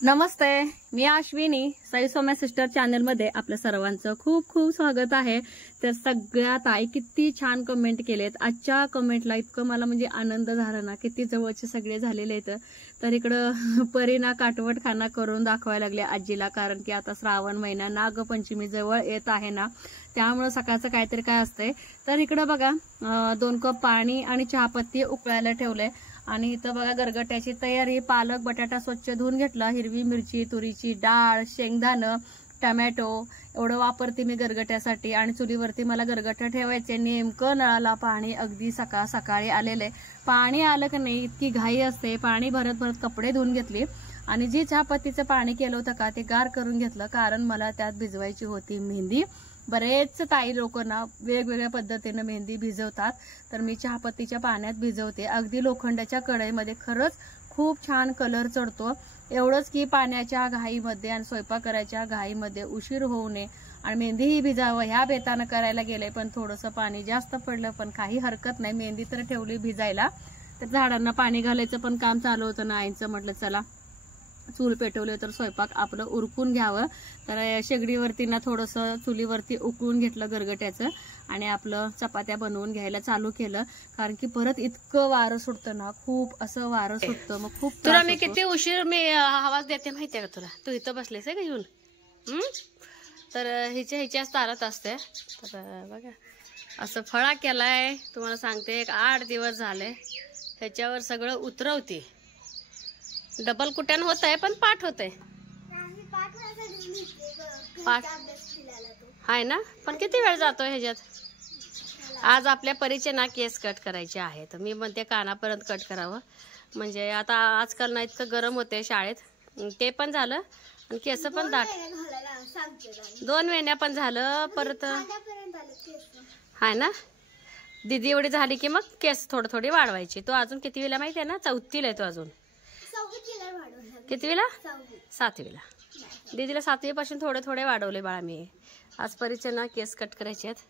नमस्ते, मी Ashwini. Sai Soumya sister channel मध्ये आपल्या सर्वांचं खूप खूप स्वागत आहे. तर सगळ्यात आई किती छान कमेंट केलेत. आजच्या कमेंटला इतकं मला म्हणजे आनंद झाला ना, किती जवळचे सगळे झालेले आहेत. तर इकडं परीना काटवट खाना करून दाखवायला लागले आजीला, कारण की आता श्रावण महिना नागपंचमी जवळ येत आहे ना, त्यामुळे सकाळचं काहीतरी काय असतंय. तर इकडं बघा 2 कप पाणी आणि चहापत्ती उकळायला ठेवले. आणि इथं बघा गरगट्याची तयारी. पालक बटाटा स्वच्छ धुवून घेतला, हिरवी मिरची, तुरीची डाळ, शेंगदाणं, टमॅटो एवढं वापरते मी गरगट्यासाठी. आणि चुलीवरती मला गरगटा ठेवायचे. नेमकं नळाला पाणी अगदी सकाळी आलेले. पाणी आलं की नाही इतकी घाई असते. पाणी भरत भरत कपडे धुवून घेतली आणि जी चहापत्तीचं पाणी केलं होतं का ते गार करून घेतलं, कारण मला त्यात भिजवायची होती मेहंदी. बरेच ताई लोक ना वेगवेगळ्या पद्धतीने मेहंदी भिजवतात, तर मी चहापत्तीच्या पाण्यात भिजवते. अगदी लोखंडाच्या कढईमध्ये खरंच खूप छान कलर चढतो. एवढंच की पाण्याच्या घाईमध्ये आणि स्वयंपाक करायच्या घाईमध्ये उशीर होऊ नये आणि मेहंदीही भिजावं ह्या बेतानं करायला गेले, पण थोडंसं पाणी जास्त पडलं, पण काही हरकत नाही. मेहंदी तर ठेवली भिजायला. तर झाडांना पाणी घालायचं पण काम चालू होतं ना आईंचं. म्हटलं चला चूल पेटवले तर स्वयंपाक आपलं उरकून घ्यावं. तर शेगडीवरती ना थोडंसं चुलीवरती उकळून घेतलं गरगट्याचं आणि आपलं चपात्या बनवून घ्यायला चालू केलं, कारण की परत इतकं वारं सुटतं ना, खूप असं वारं सुटतं. मग खूप तुला मी किती उशीर मी आवाज देते माहितीये का तुला? तू इथं बसलेस आहे का येऊन? तर हिच्याच तारात असते. तर बघा असं फळा केलाय, तुम्हाला सांगते 8 दिवस झाले. ह्याच्यावर सगळं उतरवते. डबल कुट्यान होत आहे, पण पाठ होत आहे. पाठ आहे ना, पण किती वेळ जातोय ह्याच्यात. आज आपल्या परीचे ना केस कट करायचे आहेत. मी म्हणते कानापर्यंत कट करावं, म्हणजे आता आजकाल ना इतकं गरम होते शाळेत. ते पण झालं आणि केस पण दाट. 2 वेण्या पण झालं परत आहे ना. दीदी एवढी झाली की मग केस थोडी वाढवायची. तो अजून किती वेळा माहिती आहे ना? 4थीला आहे तो अजून. कितवीला? 7वीला. दीदीला 7वी पासून थोडे वाढवले बाळा मी. आज परीचे ना केस कट करायचे आहेत.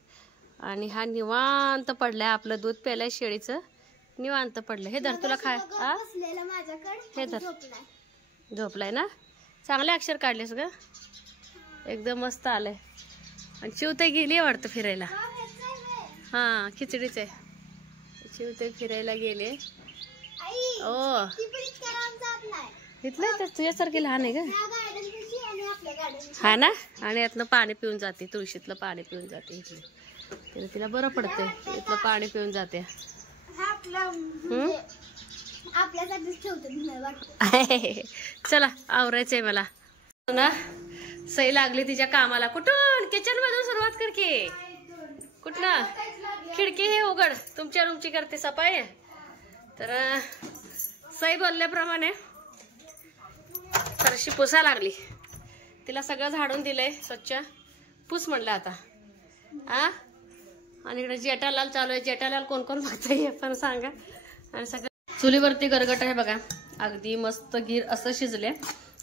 आणि हा निवांत पडलाय. आपलं दूध प्यायलाय शेळीचं, निवांत पडलंय. हे धर तुला खाय. हे धर. झोपलाय ना. चांगले अक्षर काढलेस ग, एकदम मस्त आलंय. आणि चिवते गेली वाटतं फिरायला. हा खिचडीच आहे. चिवते फिरायला गेले. ओ इथलं तर तुझ्यासारखी लहान आहे ग. हा ना. आणि यातलं पाणी पिऊन जाते, तुळशीतलं पाणी पिऊन जाते इथलं. तर तिला बरं पडते, इथलं पाणी पिऊन जाते. चला आवरायचंय मला ना. सई लागली तिच्या कामाला. कुठून? किचन मधून सुरुवात कर की. कुठनं? खिडकी हे उघड. तुमच्या रूमची करते सफाई. तर सई बोलल्याप्रमाणे फरशी पुसा लागली. तिला सगळं झाडून दिलंय स्वच्छ. पुस म्हणलं आता. आणि इकडे जेठालाल चालू आहे. जेठालाल कोण कोण बघताय हे पण सांगा. आणि सगळं चुलीवरती गरगट आहे बघा. अगदी मस्त गीर असं शिजले.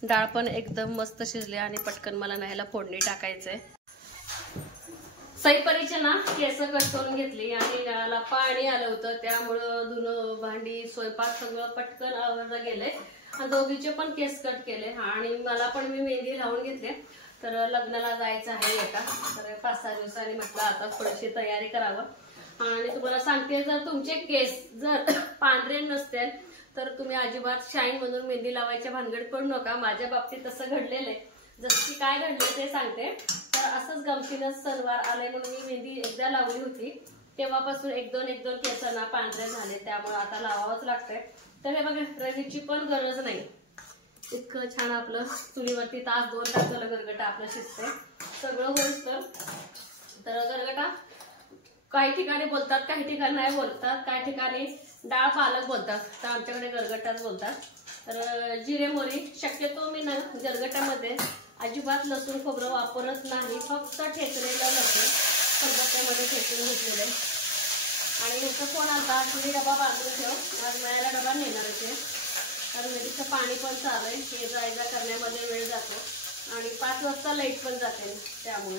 डाळ पण एकदम मस्त शिजले. आणि पटकन मला न्यायला फोडणी टाकायचंय. सईपरीचे ना केस कट करून घेतली आणि नळाला पाणी आलं होतं, त्यामुळं धुणं भांडी स्वयंपाक सगळं पटकन आवरलं गेलंय. आणि दोघीचे पण केस कट केले. आणि मला पण मी मेहंदी लावून घेतले. तर लग्नाला जायचं आहे एका. तर 5-6 दिवसांनी म्हटलं आता थोडीशी तयारी करावं. आणि तुम्हाला सांगते, जर तुमचे केस जर पांढरे नसतील तर तुम्ही अजिबात शाईन म्हणून मेहंदी लावायच्या भानगड पडू नका. माझ्या बाबतीत तसं घडलेलं आहे. जसं की काय घडलं ते सांगते. तर असंच गमतीनं सणवार आले म्हणून मी मेहंदी एकदा लावली होती. तेव्हापासून एक दोन केसांना पांढरे झाले, त्यामुळे आता लावावंच लागतंय. तर हे बघा, रवीची पण गरज नाही. इतकं छान आपलं चुलीवरती 1-2 तास झालं गरगटा आपलं शिजतंय. सगळं होईस तर गरगटा काही ठिकाणी बोलतात, काही ठिकाणी नाही बोलतात, काही ठिकाणी डाळ पालक बोलतात. तर आमच्याकडे गरगटाच बोलतात. तर जिरे मोहरी शक्यतो मी ना गरगटामध्ये अजिबात लसूण खोबरं वापरत नाही. फक्त ठेचलेलं लसूण खलबत्त्यामध्ये ठेचून घेतलेलं आहे. आणि ह्याचं फोन आलता की डबा बांधून ठेव, आज माझ्याला डबा नेणार आहे. कारण नदीचं पाणी पण चालू आहे. हे जा करण्यामध्ये वेळ जातो आणि 5 वाजता लाईट पण जाते, त्यामुळे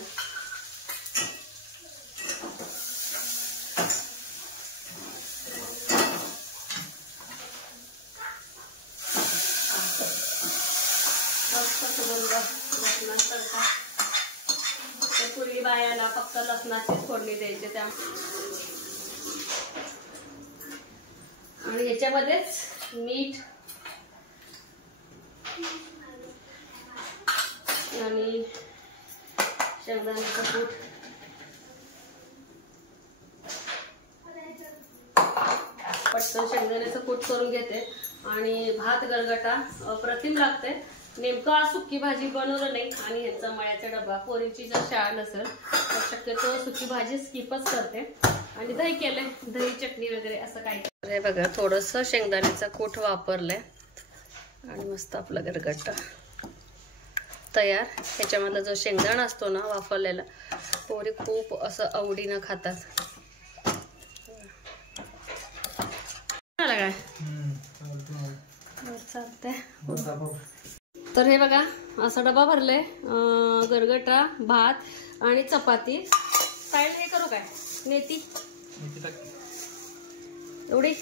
लसणाचा तडका. तर पूर्वी बायाला फक्त लसणाचीच फोडणी द्यायची त्या. आणि ह्याच्यामध्येच मीठ आणि शेंगदाण्याचं कूट. पटकन शेंगदाण्याचं कूट करून घेते. आणि भात गरगटा अप्रतिम लागते. नेमकं आज सुकी भाजी बनवलं नाही आणि ह्यांचा मळ्याचा डबा. पोरीची जर शाळा नसेल तर शक्यतो सुकी भाजी स्किपच करते. आणि दही केले, दही चटणी वगैरे असं काही. हे बघा थोडंसं शेंगदाण्याचं कूट वापरलंय आणि मस्त आपला गरगटा तयार. ह्याच्यामधला जो शेंगदाणा असतो ना वापरलेला, पोरी खूप असं आवडीनं खातात. काय चालतंय. तर हे बघा असा डबा भरलाय. गरगटा, भात आणि चपाती. साईड हे करू काय मेथी एवढी.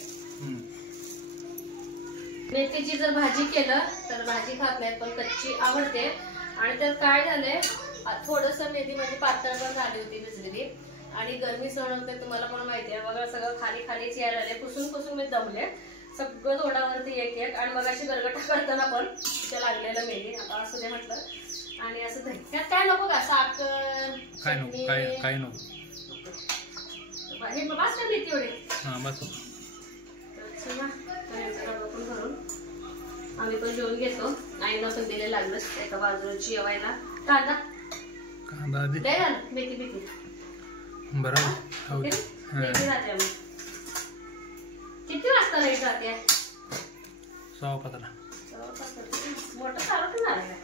मेथीची जर भाजी केलं तर भाजी खात नाही, पण कच्ची आवडते. आणि त्यात काय झालंय, थोडस मेथी म्हणजे पातळ पण झाली होती भिजलेली. आणि गरमी सहन होते तुम्हाला पण माहिती आहे. बघा सगळं खाली खालीच यायला लागले. पुसून मी दमले सगळं तोंडावरती एक एक. आणि मग अशी गरगटा करताना पण तिच्या लागलेलं मेथी. आता असं ते म्हटलं. आणि असं त्यात काय नको का साखर काय नको काय नको हे बस का मेथी एवढे. भरून आम्ही पण जेवून घेतो. आईला पण दिले लागलं एका बाजूला जेवायला. कांदा लय झालं, मेथी मेथी बरोबर. मेथी राहते. आम्ही किती वाजता लाईट राहते? 6:15. मोठं चालत नाही.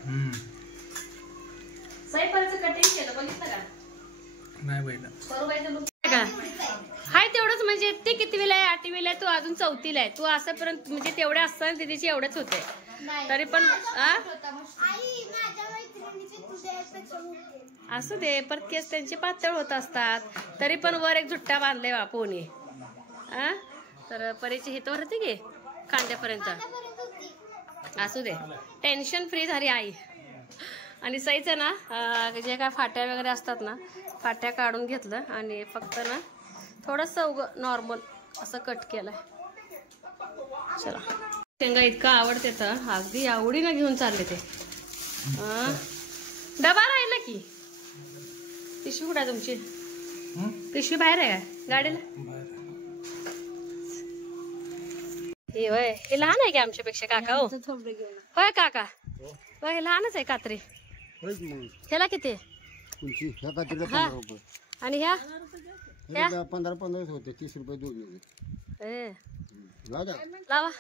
स्वयंपाकाचं कटिंग केलं बघितलं का? नाही बघितलं. बरोबर हाय तेवढंच. म्हणजे ते कितवीला आहे, 8वीला आहे, तू अजून 4थीला आहे. तू असंपर्यंत म्हणजे तेवढे असताना तिथे एवढेच होते. तरी पण असू दे, परत केस त्यांचे पातळ होत असतात. तरी पण वर एक झुट्टा बांधले बापोनी. तर परीची हितवर होती की खांद्यापर्यंत. असू दे, टेन्शन फ्री झाली आई. आणि सईचं ना जे काय फाट्या वगैरे असतात ना, फाट्या काढून घेतलं आणि फक्त ना थोडंसं नॉर्मल असं कट केलंय. चला शेंगा इतकं आवडते तर अगदी आवडीनं घेऊन चालले ते. डबा राहिला की पिशवी कुठे आहे तुमची? पिशवी बाहेर आहे का गाडीला? हे होय, हे लहान आहे की आमच्यापेक्षा काका? हो होय काका, होय हे लहानच आहे कात्री. ह्याला किती? हा आणि ह्या 15 होते, 30 रुपये दोन. लावा.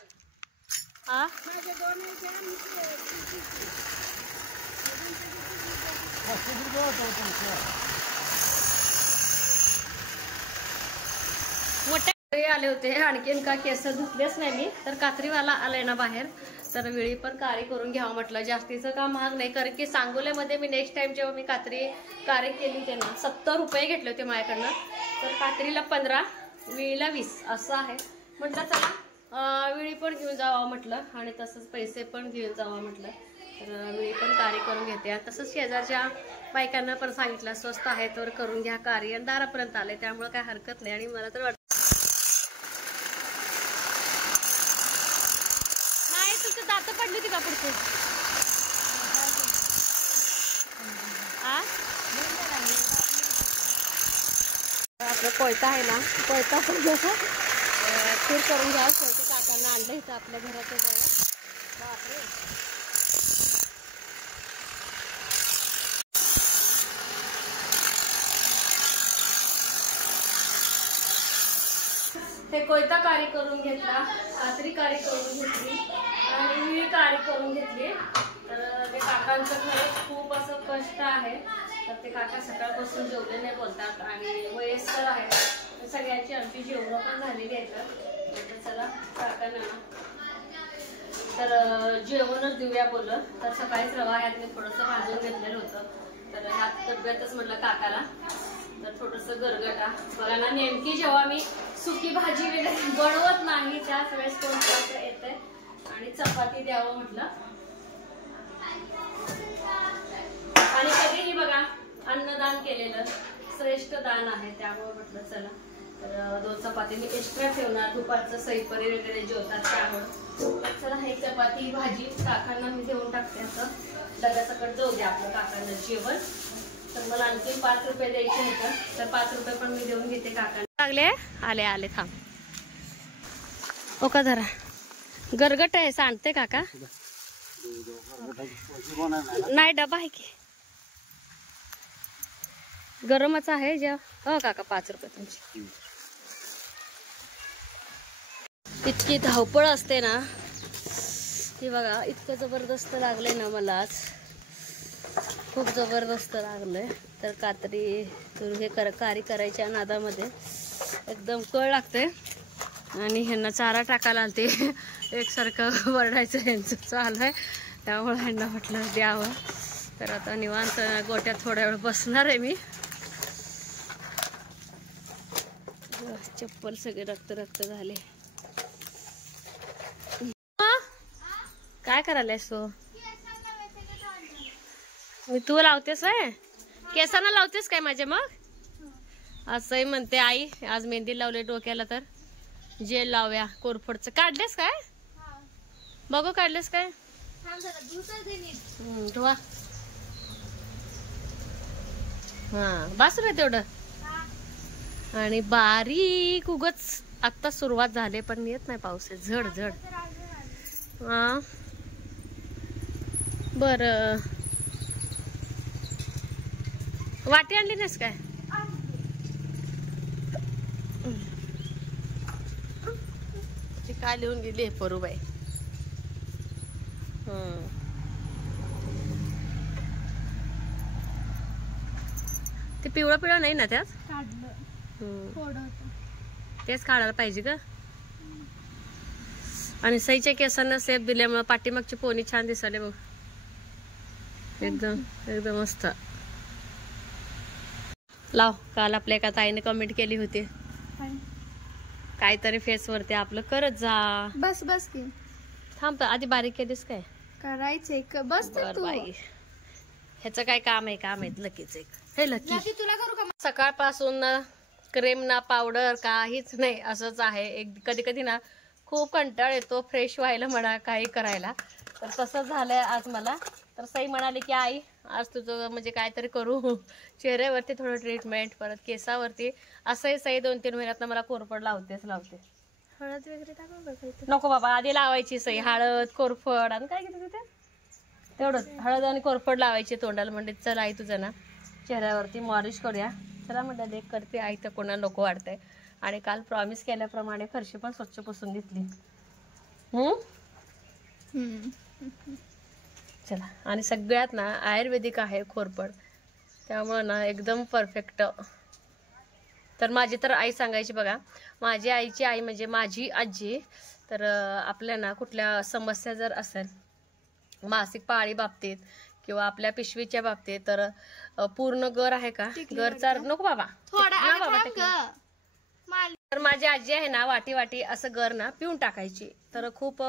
हा मोठे आले होते. आणखीन का केस धुतलेच नाही मी. तर कात्रीवाला आलाय ना बाहेर, तर वेळी पण कारी करून घ्यावं म्हटलं. जास्तीचं काम महाग नाही, कारण की सांगोल्यामध्ये मी नेक्स्ट टाइम जेव्हा मी कारी केली त्यांना 70 रुपये घेतले होते माझ्याकडनं. तर कात्रीला 15, विळीला 20 असं आहे. म्हटलं चला विळी पण घेऊन जावं म्हटलं आणि तसंच पैसे पण घेऊन जावं म्हटलं. तर विळी पण कारी करून घेते. तसंच शेजारच्या बायकांना पण सांगितलं स्वस्त आहे तर करून घ्या कारी. आणि दारापर्यंत आले त्यामुळे काय हरकत नाही. आणि मला तर वाटतं नाही तुमचं दात पडली होती का पुढचे? आपलं कोयता आहे ना, कोयता पण खीर करून घ्या. कोयते काकांना आणलं इथं आपल्या घराच्या जवळ. बापरे हे कोयता कारी करून घेतला, कात्री कारी करून घेतली आणि विळी कारी करून घेतली. तर ते काकांचं खरंच खूप असं कष्ट आहे. तर ते काका सकाळपासून जेवले नाही बोलतात आणि वयस्कर आहे. सगळ्यांची आमची जेवणं पण झालेली आहेत. चला काकांना ना तर जेवणच देऊया बोललं. तर सकाळीच रवा ह्यात मी थोडंसं भाजून घेतलेलं होतं. तर ह्यात तब्येतच म्हटलं काकाला तर थोडंसं गरगटा. बघा ना, नेमकी जेव्हा मी सुकी भाजी वगैरे बनवत नाही त्याच वेळेस कोण येते आणि चपाती द्यावं म्हटलं. लहान आहे त्यामुळे म्हटलं चला तर 2 चपाती मी एक्स्ट्रा ठेवणार, दुपारचं सईपरी वगैरे जेवतात त्यामुळे. चला हे चपाती भाजी काकांना मी देऊन टाकते, असं डब्यासकट जाऊ द्या आपलं काकांना जेवण. तर मला आणखी 5 रुपये द्यायचे होते, तर 5 रुपये पण मी देऊन घेते काकांना. लागले आले आले थांब. ओका जरा गरगट आहे सांडते काका. नाही डबा आहे की गरमच आहे जेव्हा. हो काका 5 रुपये तुमची. इतकी धावपळ असते ना ती बघा. इतकं जबरदस्त लागलंय ना मला आज, खूप जबरदस्त लागलंय. तर कात्री हे कारी करायच्या नादामध्ये एकदम कळ लागते आणि ह्यांना चारा टाकायला आलते. एकसारखं वरडायचं ह्यांचं चालू आहे त्यामुळे ह्यांना म्हटलं द्यावं. तर आता निवांत गोट्यात थोड्या वेळ बसणार आहे मी. चप्पल सगळे रक्त रक्त झाले. काय करायलास तू? तू लावतेस आहे केसांना लावतेस काय माझ्या? मग असंही म्हणते आई आज मेहंदी लावले डोक्याला तर जेल लावूया कोरफडचं. काढलेस काय? बघू काढलेस काय? धुवा. हा बस रे तेवढं. आणि बारीक उगच आता सुरुवात झाली पण येत नाही पाऊस. झड झड. हा बर वाटी आणली नाहीस काय? ती काय लिहून गेली परूबाई. ते पिवळं पिवळं नाही ना त्यात? तेच काढायला पाहिजे का? आणि सईच्या केसांना सेफ दिल्यामुळे पाठीमागची पोनी छान दिसले बघ. एकदम एकदम मस्त. लाव. काल आपल्या एका ताईने कमेंट केली होती काहीतरी फेस वरती आपलं करत जा. बस बस की थांब आधी बारीक केलीस काय? करायचे बस तू. ह्याचं काय काम आहे? काम आहे लकीच एक. हे लकी तुला करू का? सकाळपासून ना क्रीम ना पावडर काहीच नाही असंच आहे. कधी कधी ना खूप कंटाळ येतो फ्रेश व्हायला म्हणा काही करायला. तर तसं झालंय आज मला. तर सई म्हणाली की आई आज तुझं म्हणजे काहीतरी करू चेहऱ्यावरती थोडं ट्रीटमेंट परत केसावरती. असंही सई 2-3 महिन्यात मला कोरफड लावते. हळद वगैरे टाकून बघायचं. नको बाबा आधी लावायची सई. हळद कोरफड आणि काय घेते तिथे तेवढंच. हळद आणि कोरफड लावायची तोंडाला. म्हणजे चल आई तुझं ना चेहऱ्यावरती मॉलिश करूया. चला म्हटलं देख करते आई तर कोणाला नको वाटतंय. आणि काल प्रॉमिस केल्याप्रमाणे फरशी पण स्वच्छ पुसून घेतली. चला. आणि सगळ्यात ना आयुर्वेदिक आहे कोरफड त्यामुळे ना एकदम परफेक्ट. तर माझी तर आई सांगायची बघा. माझी आईची आई म्हणजे माझी आजी. तर आपल्या ना कुठल्या समस्या जर असेल मासिक पाळी बाबतीत किंवा आपल्या पिशवीच्या बाबतीत तर पूर्ण गर आहे का गरचा नको बाबा तर माझी आजी आहे ना वाटी वाटी असं गर ना पिऊन टाकायची. तर खूप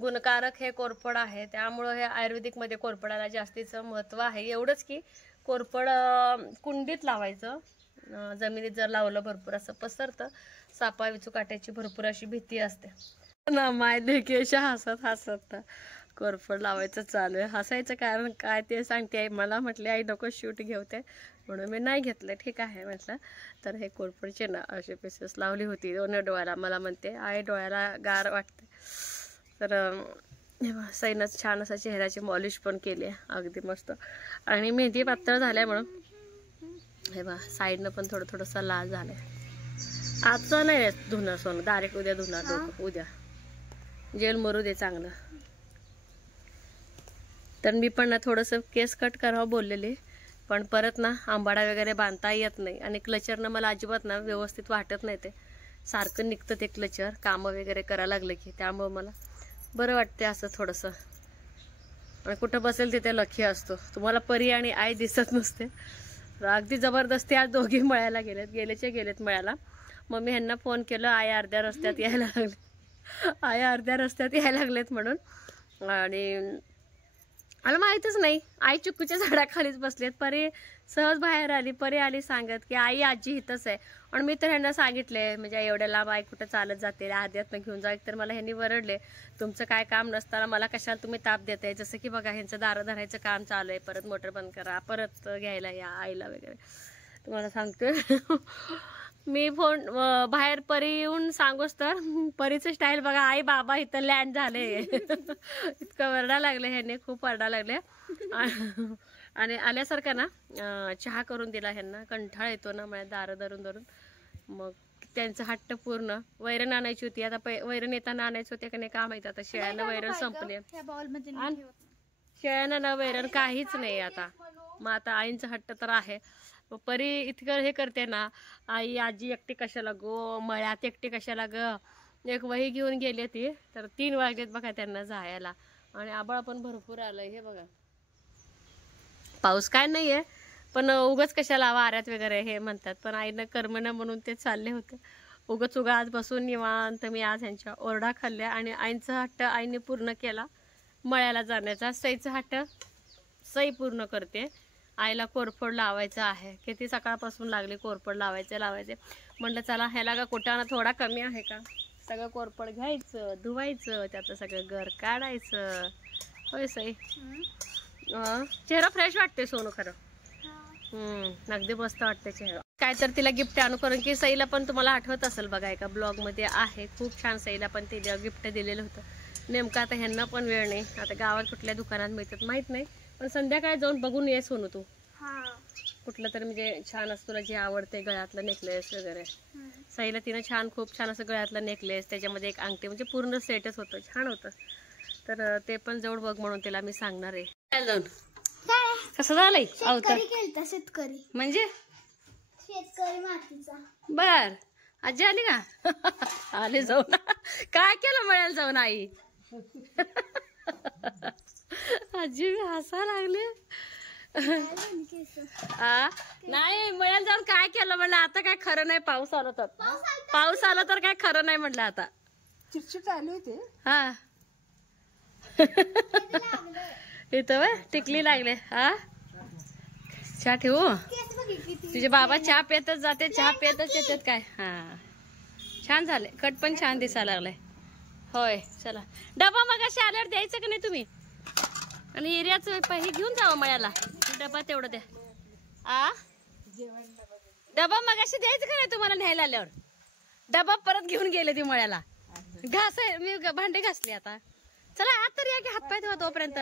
गुणकारक हे कोरफड आहे. त्यामुळं हे आयुर्वेदिक मध्ये कोरफडाला जास्तीचं महत्व आहे. एवढंच की कोरफड कुंडीत लावायचं. जमिनीत जर लावलं भरपूर असं पसरतं. सापा विचू काट्याची भरपूर अशी भीती असते ना. माय लेकेशा हसत हसत कोरफड लावायचं चालू आहे. हसायचं कारण काय ते सांगते आई मला. म्हटले आई नको शूट घेवते म्हणून मी नाही घेतलं. ठीक आहे म्हटलं. तर हे कोरफडचे ना असे पीसेस लावली होती 2 डोळ्याला. मला म्हणते आई डोळ्याला गार वाटते. तर सईनच छान असा चेहऱ्याची मॉलिश पण केली आहे अगदी मस्त. आणि मेहंदी पातळ झाल्यामुळं हे बा साईडनं पण थोडंसं लाल झालंय. आजचं नाही धुणार सोनं डायरेक्ट उद्या धुणार डोकं. उद्या जेल मरू दे चांगलं. तर मी पण ना थोडंसं केस कट करावं बोललेले पण परत ना आंबाडा वगैरे बांधता येत नाही. आणि क्लचरनं मला अजिबात ना व्यवस्थित वाटत नाही. ते सारखं निघतं ते क्लचर कामं वगैरे करायला लागलं की. त्यामुळं मला बरं वाटते असं थोडंसं. आणि कुठं बसेल तिथे लकी असतो. तुम्हाला परी आणि आई दिसत नसते. अगदी जबरदस्ती आज दोघी मळ्याला गेलेत मळ्याला. मग मी ह्यांना फोन केलं आई अर्ध्या रस्त्यात यायला लागले. आई अर्ध्या रस्त्यात यायला लागलेत म्हणून. आणि मला माहितच नाही. आई चिक्कूच्या झाडाखालीच बसलेत. परी सहज बाहेर आली. परी आली सांगत की आई आजी इथंच आहे. आणि मी तर ह्यांना सांगितले म्हणजे एवढ्या लांब आई कुठं चालत जाते, आध्यातनं घेऊन जा. तर मला ह्यांनी वरडले, तुमचं काय काम नसताना मला कशाला तुम्ही ताप देताय. जसं की बघा ह्यांचं दारं धरायचं काम चालू आहे, परत मोटर बंद करा, परत घ्यायला या आईला वगैरे. तुम्हाला सांगतोय मी फोन बाहेर परी येऊन सांगूस तर परीचं स्टाईल बघा, आई बाबा इथं लँड झाले. इतकं वरडा लागले ह्यांनी, खूप वरडा लागले. आणि आल्यासारखं ना चहा करून दिला ह्यांना. कंठाळ येतो ना मला दारं धरून धरून. मग त्यांचं हट्ट पूर्ण. वैरण आणायची होती आता, वैरण येताना आणायचं होते का नाही काम माहिती. आता शेळ्यानं वैरण संपले, शेळ्यानं ना वैरण काहीच नाही आता. मग आता आईंचा हट्ट तर आहे. परी इतकं हे करते ना, आई आजी एकटी कशाला गो, मळ्यात एकटी कशाला ग. एक वही घेऊन गेली ती, तर 3 वाजलेत बघा त्यांना जायला. आणि आबाळ पण भरपूर आलंय हे बघा. पाऊस काय नाहीये पण उगाच कशाला वाऱ्यात वगैरे हे म्हणतात. पण आईनं करमना म्हणून ते चालले होते. उगाच आज बसून निवांत मी आज ह्यांच्या ओरडा खाल्ल्या. आणि आईंचा हट्ट आईने पूर्ण केला मळ्याला जाण्याचा. सईचा हट्ट सई पूर्ण करते. आईला कोरफड लावायचं आहे, किती सकाळपासून लागली कोरफड लावायचे. म्हणलं चला ह्याला का कुटाणा थोडा कमी आहे का, सगळं कोरफड घ्यायचं, धुवायचं, त्याचं सगळं घर काढायचं. होय सई? चेहरा फ्रेश वाटते सोनू खरं. अगदी मस्त वाटते चेहरा. काय तर तिला गिफ्ट आणू, कारण की सईला पण तुम्हाला आठवत असेल बघा एका ब्लॉग मध्ये आहे, खूप छान सईला पण तिला गिफ्ट दिलेलं होतं. नेमकं आता ह्यांना पण वेळ नाही. आता गावात कुठल्या दुकानात मिळतात माहित नाही, पण संध्याकाळी जाऊन बघून ये सोनू तू. कुठलं तरी म्हणजे छान असं तुला जे आवडते गळ्यातलं नेकलेस वगैरे. सईला तिनं छान खूप छान असं गळ्यातलं नेकलेस, त्याच्यामध्ये एक अंगठी, म्हणजे पूर्ण सेटच होतं, छान होतं. तर ते पण जवळ बघ म्हणून तिला मी सांगणार आहे. जाऊन कसं झालंय अवतार शेतकरी म्हणजे शेतकरी मातीचा. बर आजी आली का? आले जाऊन. काय केलं मळ्याला जाऊन आई? आजी हसा लागले. नाही मळ्याला जाऊन काय केलं म्हणलं, आता काय खरं नाही. पाऊस आला तर काय खरं नाही म्हटलं आता. चिटचिट आले होते. हा इथं टिकली लागले. हा चहा ठेवू? तुझे बाबा चहा पेतच जाते, चहा पेतच येतात काय. हा छान झाले, कट पण छान दिसायला लागलाय. होय चला. डबा मग अशी आल्यावर द्यायचं का नाही तुम्ही? आणि एरियाच हे घेऊन जावं मळ्याला. डबा तेवढं द्या. डबा मग अशी द्यायचं का नाही तुम्हाला न्यायला आल्यावर? डबा परत घेऊन गेले ती मळ्याला. घास मी भांडे घासले आता. चला आत तर या की, हातपाय धुवा तोपर्यंत.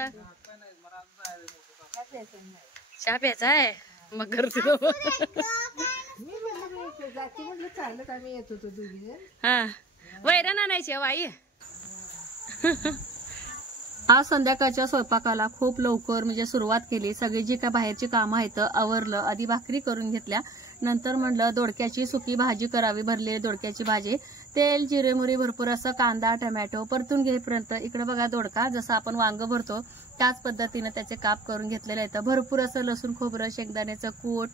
चहा प्यायचा आहे मग करते. हा वैरण आणायची आई. आज संध्याकाळच्या स्वयंपाकाला खूप लवकर म्हणजे सुरुवात केली. सगळी जी काय बाहेरची कामं आहेत आवरलं. आधी भाकरी करून घेतल्या, नंतर म्हणलं दोडक्याची सुकी भाजी करावी, भरलेली दोडक्याची भाजी. तेल जिरे मोहरी भरपूर असं, कांदा टमॅटो परतून घेईपर्यंत इकडे बघा दोडका जसं आपण वांग भरतो त्याच पद्धतीने त्याचे काप करून घेतलेले आहेत. भरपूर असं लसूण खोबरं, शेंगदाण्याचं कूट,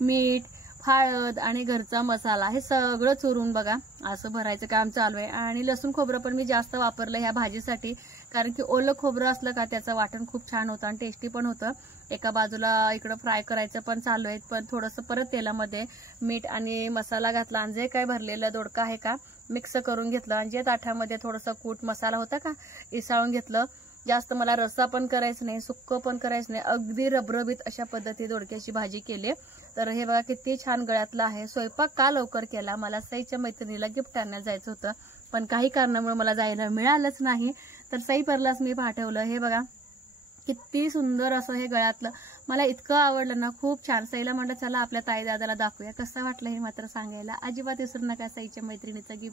मीठ, हळद आणि घरचा मसाला हे सगळं चुरून बघा असं भरायचं काम चालू आहे. आणि लसूण खोबरं पण मी जास्त वापरलं ह्या भाजीसाठी, कारण की ओलं खोबरं असलं का त्याचं वाटण खूप छान होतं आणि टेस्टी पण होतं. एका बाजूला इकडं फ्राय करायचं पण चालू आहे, पण थोडंसं परत तेलामध्ये मीठ आणि मसाला घातला आणि जे काय भरलेलं दोडका आहे का मिक्स करून घेतलं. आणि जे ताटामध्ये थोडंसं कूट मसाला होता का इसळून घेतलं. जास्त मला रस्सा पण करायचं नाही, सुक्क पण करायचं नाही, अगदी रबरबीत अशा पद्धती दोडक्याची भाजी केली. तर हे बघा किती छान गळ्यातलं आहे. स्वयंपाक का लवकर केला, मला सईच्या मैत्रिणीला गिफ्ट आणण्यात जायचं होतं, पण काही कारणामुळे मला जायला मिळालंच नाही. तर सई परलाच मी पाठवलं. हे बघा किती सुंदर असं हे गळ्यातलं, मला इतकं आवडलं ना, खूप छान. सईला म्हणलं चला आपल्या ताई दादाला दाखवूया. कसं वाटलं हे मात्र सांगायला अजिबात विसरू नका. सईच्या मैत्रिणीचं गिफ्ट